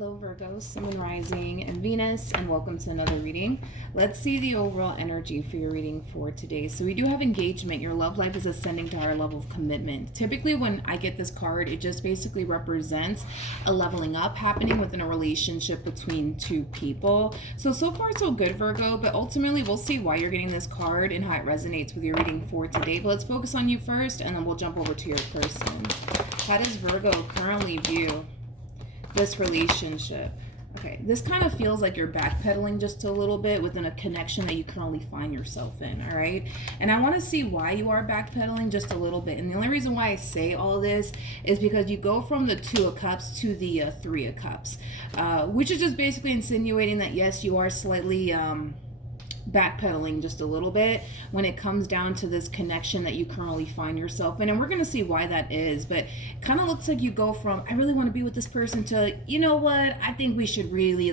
Hello Virgo, Sun and Rising, and Venus, and welcome to another reading. Let's see the overall energy for your reading for today. So we do have engagement. Your love life is ascending to a higher level of commitment. Typically when I get this card, it just basically represents a leveling up happening within a relationship between two people. So far so good, Virgo, but ultimately we'll see why you're getting this card and how it resonates with your reading for today. But let's focus on you first, and then we'll jump over to your person. How does Virgo currently view this relationship? Okay, this kind of feels like you're backpedaling just a little bit within a connection that you currently find yourself in, all right? And I want to see why you are backpedaling just a little bit. And the only reason why I say all this is because you go from the Two of Cups to the Three of Cups, which is just basically insinuating that, yes, you are slightly backpedaling just a little bit when it comes down to this connection that you currently find yourself in. And we're going to see why that is, but it kind of looks like you go from, I really want to be with this person, to, you know what, I think we should really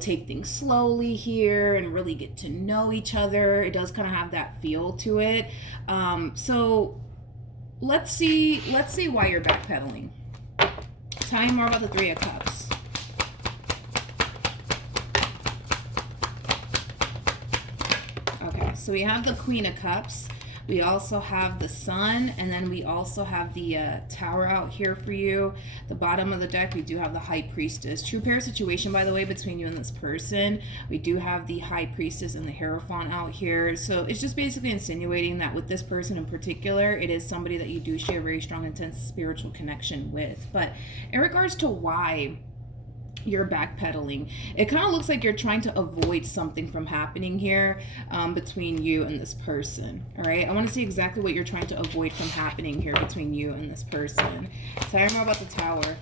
take things slowly here and really get to know each other. It does kind of have that feel to it. So let's see why you're backpedaling. Tell me more about the Three of Cups. Okay, so we have the Queen of Cups. We also have the Sun, and then we also have the Tower out here for you. The bottom of the deck, we do have the High Priestess. True pair situation, by the way, between you and this person. We do have the High Priestess and the Hierophant out here. So it's just basically insinuating that with this person in particular, it is somebody that you do share a very strong, intense spiritual connection with. But in regards to why you're backpedaling, it kind of looks like you're trying to avoid something from happening here between you and this person. All right, I want to see exactly what you're trying to avoid from happening here between you and this person. Tell me more about the Tower.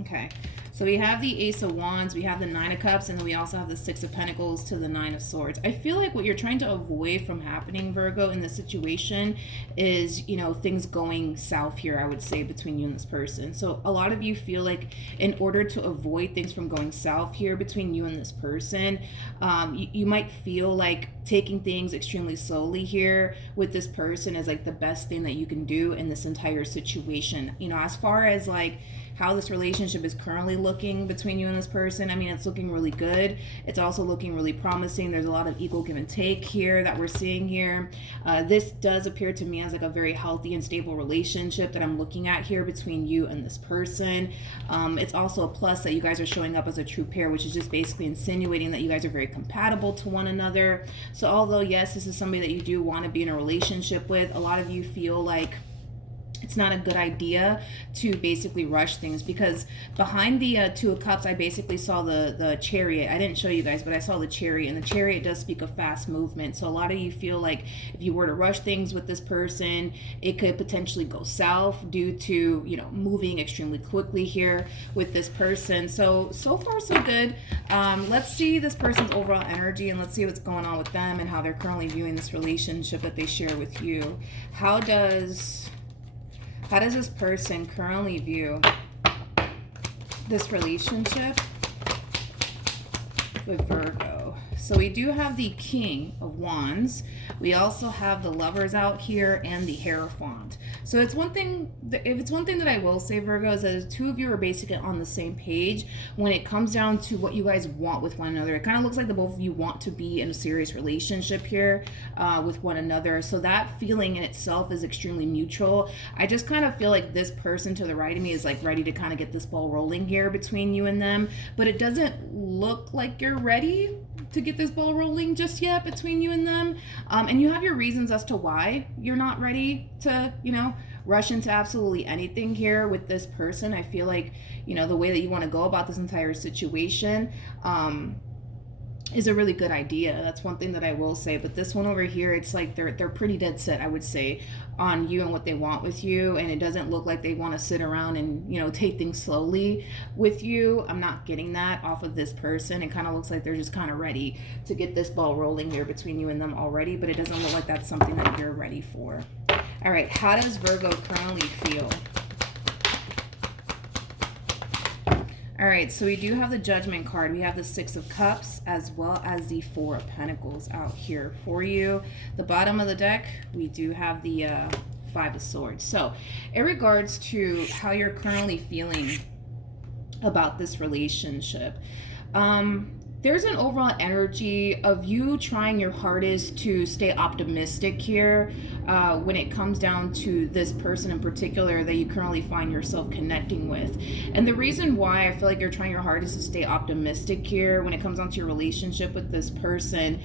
Okay, so we have the Ace of Wands, we have the Nine of Cups, and then we also have the Six of Pentacles to the Nine of Swords. I feel like what you're trying to avoid from happening, Virgo, in this situation is, things going south here, I would say, between you and this person. So a lot of you feel like in order to avoid things from going south here between you and this person, you might feel like taking things extremely slowly here with this person is like the best thing that you can do in this entire situation. As far as like how this relationship is currently looking between you and this person, I mean, it's looking really good. It's also looking really promising. There's a lot of equal give and take here that we're seeing here. This does appear to me as like a very healthy and stable relationship that I'm looking at here between you and this person. It's also a plus that you guys are showing up as a true pair, which is just basically insinuating that you guys are very compatible to one another. So although, yes, this is somebody that you do want to be in a relationship with, a lot of you feel like it's not a good idea to basically rush things, because behind the Two of Cups, I basically saw the Chariot. I didn't show you guys, but I saw the Chariot, and the Chariot does speak of fast movement. So a lot of you feel like if you were to rush things with this person, it could potentially go south due to, moving extremely quickly here with this person. So far so good. Let's see this person's overall energy, and let's see what's going on with them and how they're currently viewing this relationship that they share with you. How does this person currently view this relationship with Virgo? So we do have the King of Wands. We also have the Lovers out here and the Hierophant. So it's one thing, if it's one thing that I will say, Virgo, is that the two of you are basically on the same page when it comes down to what you guys want with one another. It kind of looks like the both of you want to be in a serious relationship here with one another. So that feeling in itself is extremely mutual. I just kind of feel like this person to the right of me is like ready to kind of get this ball rolling here between you and them, but it doesn't look like you're ready to get this ball rolling just yet between you and them. And you have your reasons as to why you're not ready to, rush into absolutely anything here with this person. I feel like, the way that you want to go about this entire situation is a really good idea. That's one thing that I will say. But this one over here, it's like they're pretty dead set, I would say, on you and what they want with you, and it doesn't look like they want to sit around and take things slowly with you. I'm not getting that off of this person. It kind of looks like they're just kind of ready to get this ball rolling here between you and them already, but it doesn't look like that's something that you're ready for. All right, how does Virgo currently feel? All right, so we do have the Judgment card. We have the Six of Cups as well as the Four of Pentacles out here for you. The bottom of the deck, we do have the Five of Swords. So in regards to how you're currently feeling about this relationship, there's an overall energy of you trying your hardest to stay optimistic here when it comes down to this person in particular that you currently find yourself connecting with. And the reason why I feel like you're trying your hardest to stay optimistic here when it comes down to your relationship with this person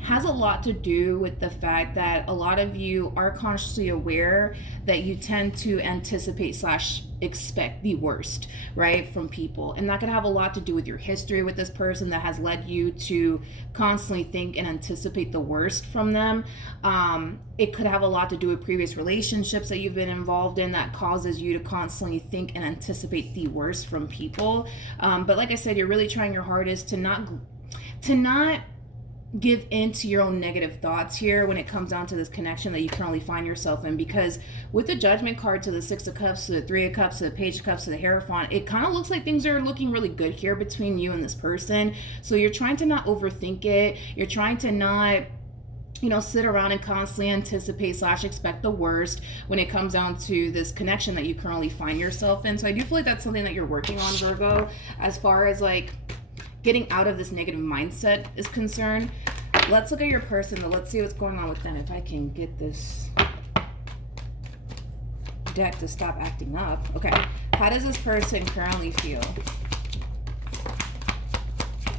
has a lot to do with the fact that a lot of you are consciously aware that you tend to anticipate / expect the worst, right, from people. And that could have a lot to do with your history with this person that has led you to constantly think and anticipate the worst from them. It could have a lot to do with previous relationships that you've been involved in that causes you to constantly think and anticipate the worst from people. But like I said, you're really trying your hardest to not give in to your own negative thoughts here when it comes down to this connection that you currently find yourself in, because with the Judgment card to the Six of Cups to the Three of Cups to the Page of Cups to the Hierophant, it kind of looks like things are looking really good here between you and this person. So you're trying to not overthink it. You're trying to not sit around and constantly anticipate / expect the worst when it comes down to this connection that you currently find yourself in. So I do feel like that's something that you're working on, Virgo, as far as like getting out of this negative mindset is concerned. Let's look at your person, but let's see what's going on with them. If I can get this deck to stop acting up. Okay, how does this person currently feel?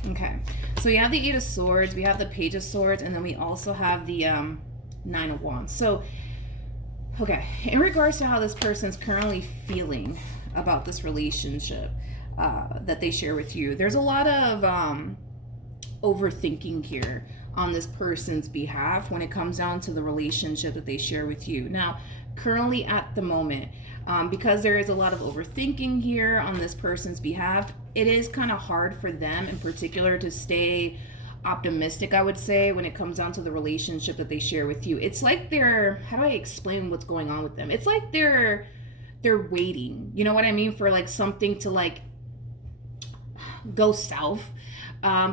Okay, so we have the Eight of Swords, we have the Page of Swords, and then we also have the Nine of Wands. So, okay, in regards to how this person's currently feeling about this relationship that they share with you, there's a lot of overthinking here on this person's behalf when it comes down to the relationship that they share with you. Now, currently at the moment, because there is a lot of overthinking here on this person's behalf, it is kind of hard for them in particular to stay optimistic, I would say, when it comes down to the relationship that they share with you. It's like they're, how do I explain what's going on with them? It's like they're waiting, you know what I mean, for like something to like go south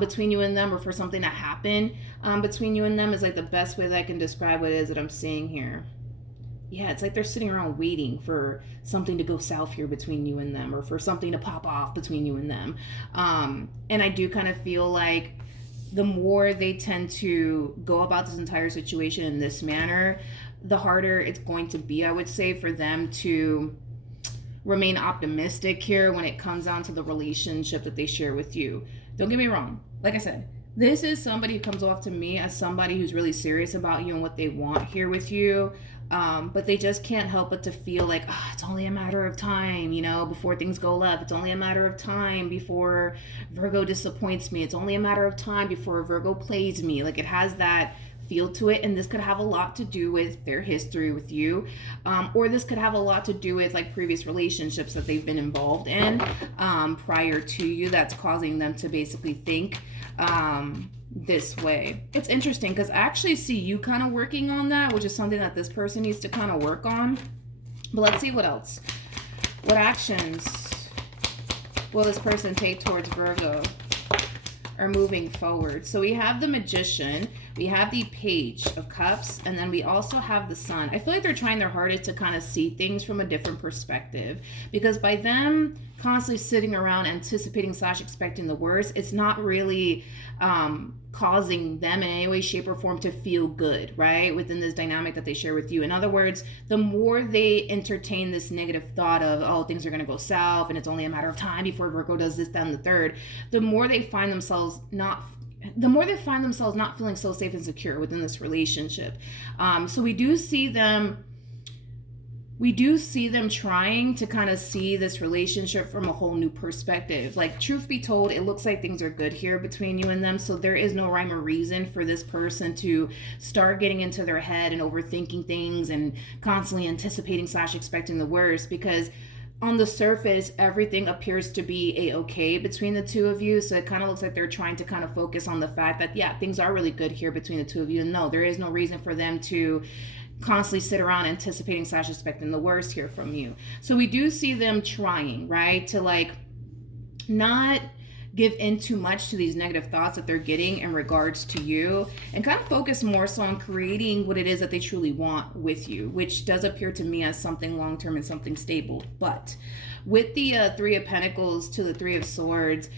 between you and them, or for something to happen between you and them, is like the best way that I can describe what it is that I'm seeing here. Yeah, it's like they're sitting around waiting for something to go south here between you and them, or for something to pop off between you and them. And I do kind of feel like the more they tend to go about this entire situation in this manner, the harder it's going to be, I would say, for them to remain optimistic here when it comes down to the relationship that they share with you. Don't get me wrong. Like I said, this is somebody who comes off to me as somebody who's really serious about you and what they want here with you. But they just can't help but to feel like, it's only a matter of time, before things go left. It's only a matter of time before Virgo disappoints me. It's only a matter of time before Virgo plays me. Like, it has that feel to it, and this could have a lot to do with their history with you, or this could have a lot to do with like previous relationships that they've been involved in prior to you, that's causing them to basically think this way. It's interesting because I actually see you kind of working on that, which is something that this person needs to kind of work on. But let's see what else. What actions will this person take towards Virgo or moving forward? So we have the Magician, we have the Page of Cups, and then we also have the Sun. I feel like they're trying their hardest to kind of see things from a different perspective, because by them constantly sitting around anticipating / expecting the worst, it's not really causing them in any way, shape, or form to feel good, right, within this dynamic that they share with you. In other words, the more they entertain this negative thought of, things are going to go south and it's only a matter of time before Virgo does this, that, and the third, the more they find themselves not feeling so safe and secure within this relationship. So we do see them trying to kind of see this relationship from a whole new perspective. Like, truth be told, it looks like things are good here between you and them. So there is no rhyme or reason for this person to start getting into their head and overthinking things and constantly anticipating / expecting the worst, because on the surface, everything appears to be a-okay between the two of you. So it kind of looks like they're trying to kind of focus on the fact that, yeah, things are really good here between the two of you. And no, there is no reason for them to constantly sit around anticipating / expecting the worst here from you. So we do see them trying, right, to like not give in too much to these negative thoughts that they're getting in regards to you, and kind of focus more so on creating what it is that they truly want with you, which does appear to me as something long-term and something stable. But with the Three of Pentacles to the Three of Swords,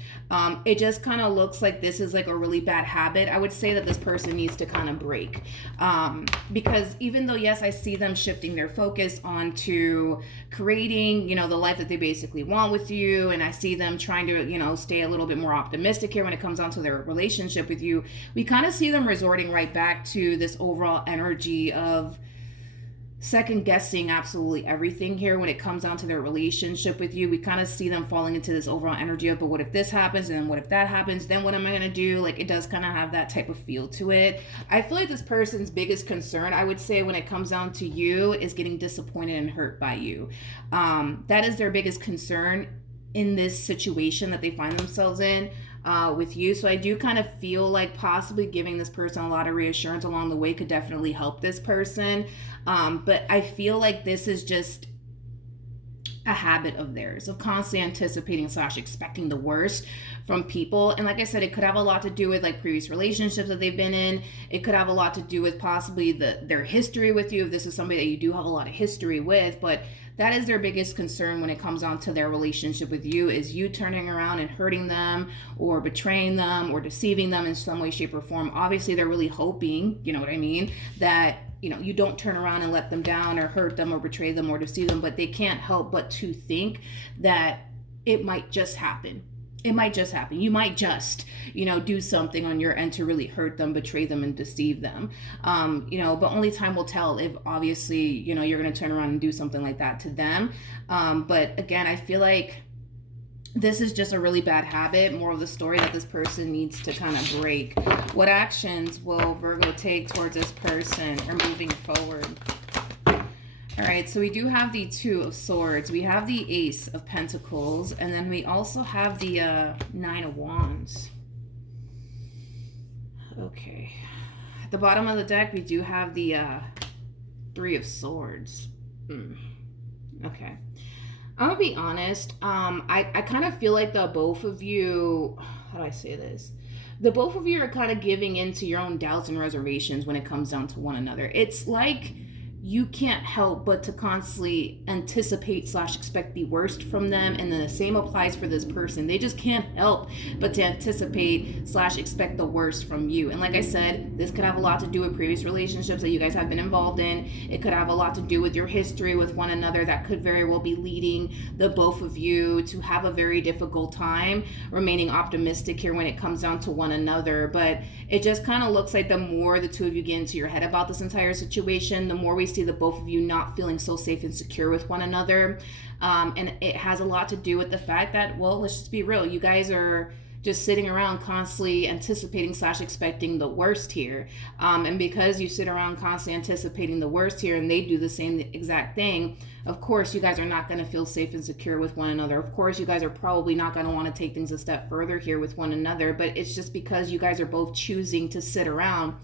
it just kind of looks like this is like a really bad habit. I would say that this person needs to kind of break. Because even though, yes, I see them shifting their focus onto creating, the life that they basically want with you, and I see them trying to, stay a little bit more optimistic here when it comes down to their relationship with you, we kind of see them resorting right back to this overall energy of second guessing absolutely everything here when it comes down to their relationship with you. We kind of see them falling into this overall energy of, but what if this happens, and then what if that happens, then what am I going to do? Like, it does kind of have that type of feel to it. I feel like this person's biggest concern, I would say, when it comes down to you, is getting disappointed and hurt by you. That is their biggest concern in this situation that they find themselves in with you. So I do kind of feel like possibly giving this person a lot of reassurance along the way could definitely help this person. But I feel like this is just a habit of theirs, of constantly anticipating / expecting the worst from people. And like I said, it could have a lot to do with like previous relationships that they've been in. It could have a lot to do with possibly their history with you, if this is somebody that you do have a lot of history with. But that is their biggest concern when it comes on to their relationship with you, is you turning around and hurting them or betraying them or deceiving them in some way, shape, or form. Obviously, they're really hoping, you know what I mean, that you don't turn around and let them down or hurt them or betray them or deceive them, but they can't help but to think that it might just happen. It might just happen. You might just, do something on your end to really hurt them, betray them, and deceive them. But only time will tell if obviously, you're going to turn around and do something like that to them. But again, I feel like this is just a really bad habit, more of the story that this person needs to kind of break. What actions will Virgo take towards this person or moving forward? All right, so we do have the Two of Swords. We have the Ace of Pentacles, and then we also have the Nine of Wands. Okay. At the bottom of the deck, we do have the Three of Swords. Okay. I'm gonna be honest. I kind of feel like the both of you, how do I say this? The both of you are kind of giving into your own doubts and reservations when it comes down to one another. It's like you can't help but to constantly anticipate / expect the worst from them. And then the same applies for this person. They just can't help but to anticipate / expect the worst from you. And like I said, this could have a lot to do with previous relationships that you guys have been involved in. It could have a lot to do with your history with one another that could very well be leading the both of you to have a very difficult time remaining optimistic here when it comes down to one another. But it just kind of looks like the more the two of you get into your head about this entire situation, the more we see the both of you not feeling so safe and secure with one another. And it has a lot to do with the fact that, well, let's just be real, you guys are just sitting around constantly anticipating / expecting the worst here. And because you sit around constantly anticipating the worst here and they do the same exact thing, of course you guys are not going to feel safe and secure with one another. Of course you guys are probably not going to want to take things a step further here with one another, but it's just because you guys are both choosing to sit around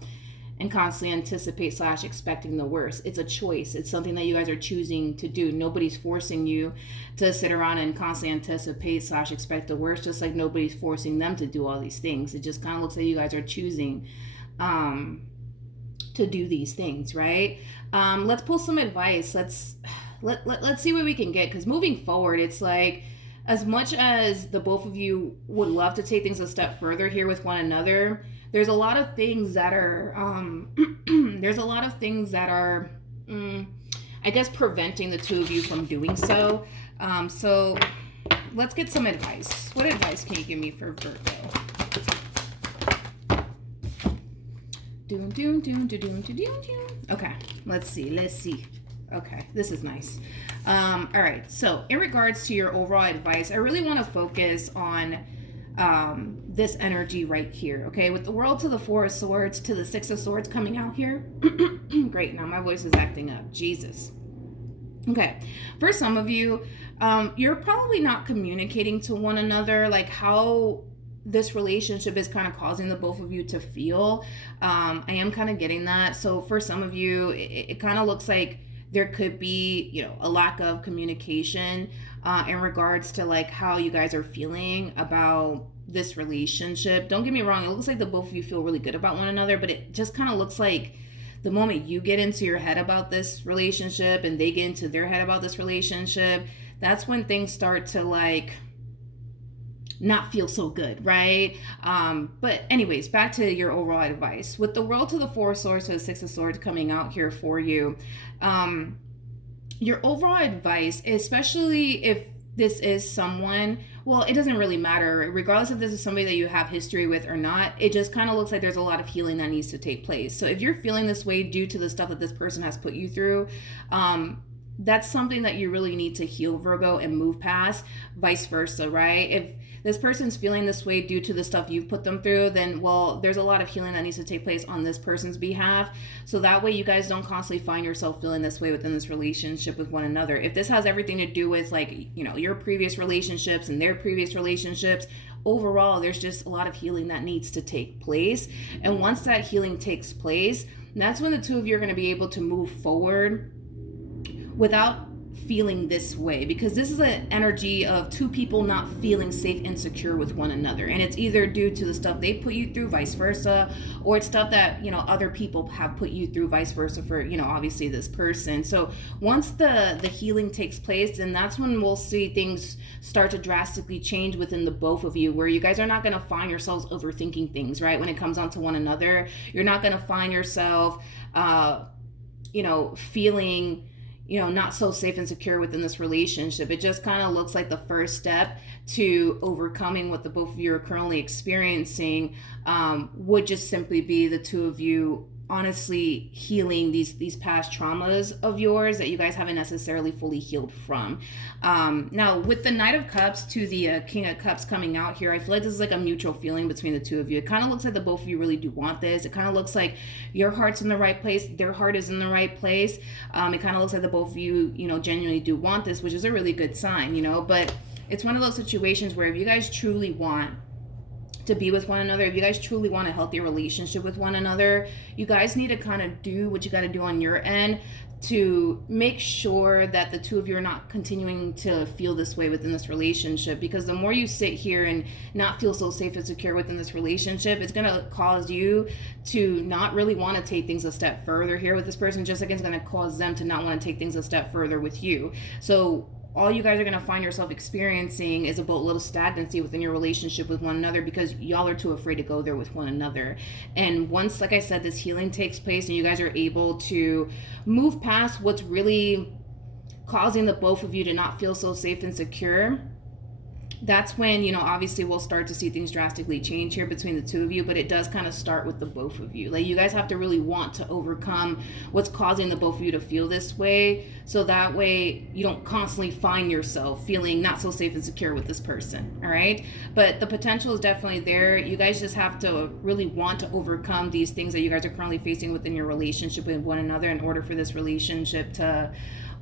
and constantly anticipate / expecting the worst. It's a choice. It's something that you guys are choosing to do. Nobody's forcing you to sit around and constantly anticipate / expect the worst, just like nobody's forcing them to do all these things. It just kind of looks like you guys are choosing to do these things, right? Let's pull some advice. Let's see what we can get, because moving forward, it's like, as much as the both of you would love to take things a step further here with one another, there's a lot of things that are I guess preventing the two of you from doing so. So let's get some advice. What advice can you give me for Virgo? Okay, let's see. Okay, this is nice. All right, so in regards to your overall advice, I really want to focus on this energy right here, okay? With the World to the Four of Swords to the Six of Swords coming out here. Great, now my voice is acting up. Jesus. Okay, for some of you, you're probably not communicating to one another like how this relationship is kind of causing the both of you to feel. I am kind of getting that. So for some of you, it kind of looks like there could be, a lack of communication in regards to like how you guys are feeling about this relationship. Don't get me wrong, it looks like the both of you feel really good about one another, but it just kind of looks like the moment you get into your head about this relationship and they get into their head about this relationship, that's when things start to like not feel so good, right? But anyways, back to your overall advice. With the World to the Four of Swords to the Six of Swords coming out here for you, your overall advice, especially if this is someone, well, it doesn't really matter. Regardless if this is somebody that you have history with or not, it just kind of looks like there's a lot of healing that needs to take place. So if you're feeling this way due to the stuff that this person has put you through, that's something that you really need to heal, Virgo, and move past. Vice versa, right? If this person's feeling this way due to the stuff you've put them through, then, well, there's a lot of healing that needs to take place on this person's behalf. So that way you guys don't constantly find yourself feeling this way within this relationship with one another. If this has everything to do with, like, you know, your previous relationships and their previous relationships, overall, there's just a lot of healing that needs to take place. And once that healing takes place, that's when the two of you are going to be able to move forward without feeling this way, because this is an energy of two people not feeling safe and secure with one another, and it's either due to the stuff they put you through, vice versa, or it's stuff that, you know, other people have put you through, vice versa, for, you know, obviously this person. So once the healing takes place, then that's when we'll see things start to drastically change within the both of you, where you guys are not going to find yourselves overthinking things, right? When it comes down to one another, you're not going to find yourself you know, feeling, you know, not so safe and secure within this relationship. It just kind of looks like the first step to overcoming what the both of you are currently experiencing would just simply be the two of you honestly healing these past traumas of yours that you guys haven't necessarily fully healed from. Now, with the Knight of Cups to the King of Cups coming out here, I feel like this is like a mutual feeling between the two of you. It kind of looks like the both of you really do want this. It kind of looks like your heart's in the right place, their heart is in the right place. It kind of looks like the both of you, you know, genuinely do want this, which is a really good sign, you know. But it's one of those situations where if you guys truly want to be with one another, if you guys truly want a healthy relationship with one another, you guys need to kind of do what you got to do on your end to make sure that the two of you are not continuing to feel this way within this relationship. Because the more you sit here and not feel so safe and secure within this relationship, it's going to cause you to not really want to take things a step further here with this person, just like it's going to cause them to not want to take things a step further with you. So all you guys are going to find yourself experiencing is about a little stagnancy within your relationship with one another, because y'all are too afraid to go there with one another. And once, like I said, this healing takes place and you guys are able to move past what's really causing the both of you to not feel so safe and secure, that's when, you know, obviously we'll start to see things drastically change here between the two of you. But it does kind of start with the both of you. Like, you guys have to really want to overcome what's causing the both of you to feel this way, so that way you don't constantly find yourself feeling not so safe and secure with this person. All right, but the potential is definitely there. You guys just have to really want to overcome these things that you guys are currently facing within your relationship with one another in order for this relationship to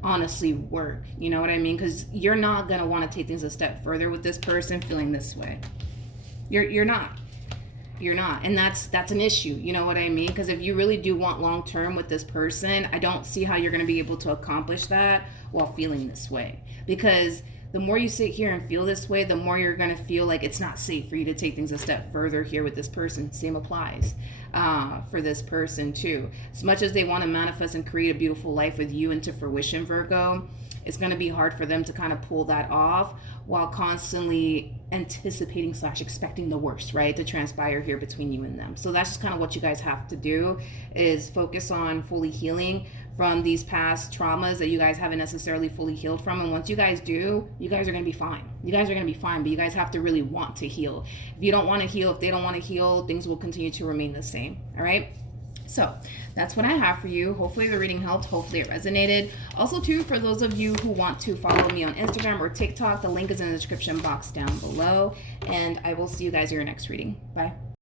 honestly work. You know what I mean? Because you're not going to want to take things a step further with this person feeling this way. You're not, and that's an issue. You know what I mean? Because if you really do want long term with this person, I don't see how you're going to be able to accomplish that while feeling this way. Because the more you sit here and feel this way, the more you're going to feel like it's not safe for you to take things a step further here with this person. Same applies for this person too. As much as they want to manifest and create a beautiful life with you into fruition, Virgo, it's going to be hard for them to kind of pull that off while constantly anticipating / expecting the worst, right, to transpire here between you and them. So that's just kind of what you guys have to do, is focus on fully healing from these past traumas that you guys haven't necessarily fully healed from. And once you guys do, you guys are going to be fine. You guys are going to be fine, but you guys have to really want to heal. If you don't want to heal, if they don't want to heal, things will continue to remain the same. All right? So that's what I have for you. Hopefully the reading helped. Hopefully it resonated. Also, too, for those of you who want to follow me on Instagram or TikTok, the link is in the description box down below. And I will see you guys in your next reading. Bye.